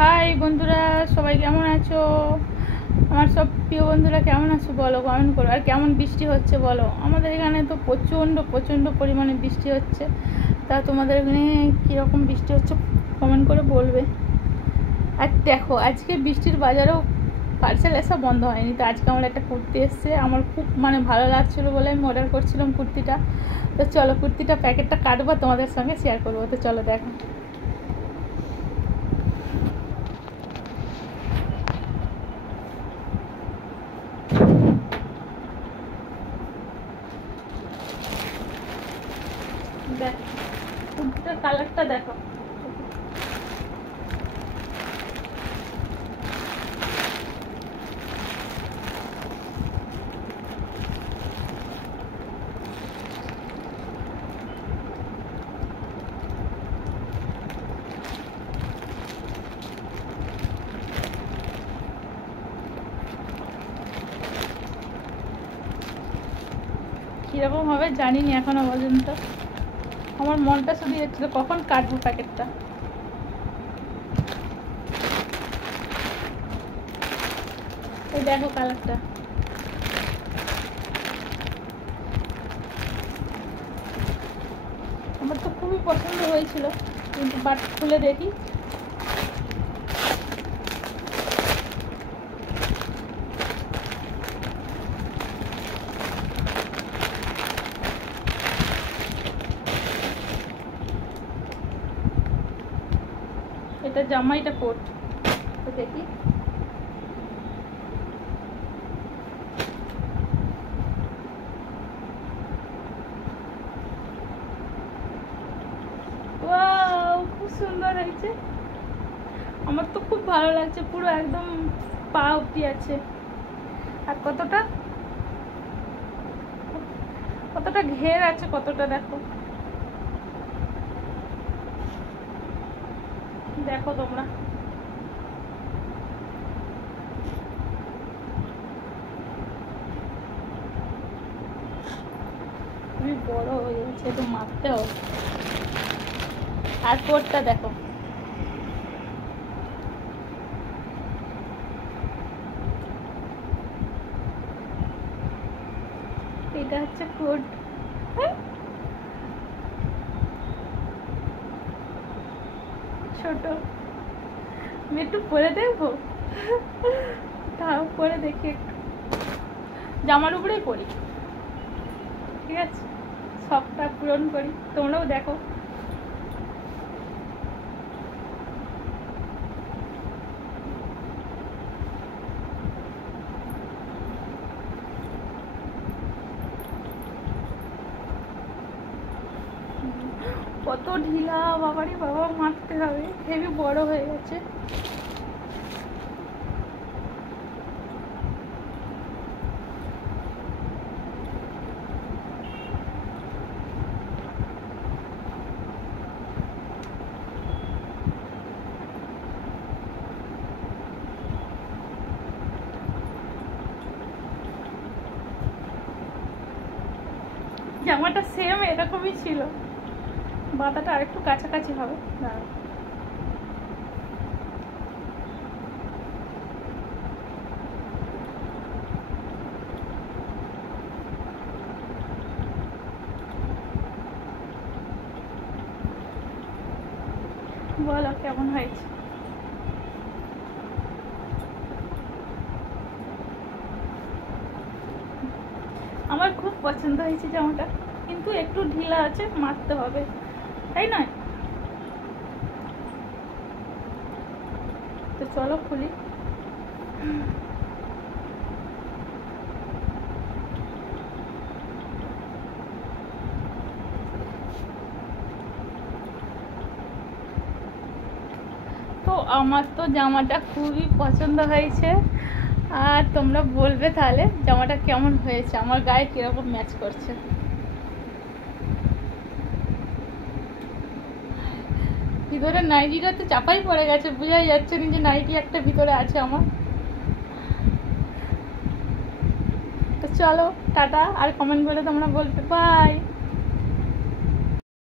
হাই বন্ধুরা, সবাই কেমন আছো? আমার সব প্রিয় বন্ধুরা কেমন আছো বলো, কমেন্ট করো। আর কেমন বৃষ্টি হচ্ছে বলো। আমাদের এখানে তো প্রচণ্ড পরিমাণে বৃষ্টি হচ্ছে। তা তোমাদের এখানে কীরকম বৃষ্টি হচ্ছে কমেন্ট করে বলবে। আর দেখো, আজকে বৃষ্টির বাজারেও পার্সেল আসা বন্ধ হয়নি। তো আজকে আমার একটা কুর্তি এসছে, আমার খুব ভালো লাগছিলো বলে আমি অর্ডার করছিলাম কুর্তিটা। তো চলো কুর্তিটা প্যাকেটটা কাটবো, তোমাদের সঙ্গে শেয়ার করবো। তো চলো দেখো। দেখ কুর্তিটার কালারটা দেখো। কীরকম হবে জানি না এখনো পর্যন্ত। আমার মনটা শুধু যাচ্ছিল কখন কাটবো প্যাকেটটা। এই দেখো কালারটা। আমার তো খুবই পছন্দ হয়েছিল, কিন্তু বাট খুলে দেখি। এটা জামাইটা কোট, তো দেখি। ওয়াও, খুব সুন্দর হয়েছে। আমার তো খুব ভালো লাগছে, পুরো একদম পা অব্দি আছে। আর কতটা ঘের আছে, কতটা দেখো। দেখো তোমরা, খুবই বড় হয়ে যাচ্ছে, তো মারতে হবে। আর কোটটা দেখো। এটা হচ্ছে কোট। ছোট, আমি একটু পরে দেখবো। তাও পরে দেখি, একটু জামার উপরেই পরি, ঠিক আছে? শখটা পূরণ করি, তোমরাও দেখো। কত ঢিলা, বাবারে বাবা, মারতে হবে। হেভি বড় হয়ে গেছে। জামাটা সেম এরকমই ছিল, বাতাটা আরেকটু কাছাকাছি হবে। বলো কেমন হয়েছে। আমার খুব পছন্দ হয়েছে জামাটা, কিন্তু একটু ঢিলা আছে, মারতে হবে, তাই নয়? তো চলো খুলি। তো আমার তো জামাটা খুবই পছন্দ হয়েছে। আর তোমরা বলবে তাহলে জামাটা কেমন হয়েছে, আমার গায়ে কিরকম ম্যাচ করছে। ভিতরে নাইটিটা তো চাপাই পড়ে গেছে, বোঝাই যাচ্ছে না যে নাইটি একটা ভিতরে আছে আমার। তো চলো টাটা, আর কমেন্ট করে তোমরা বলবে বাই।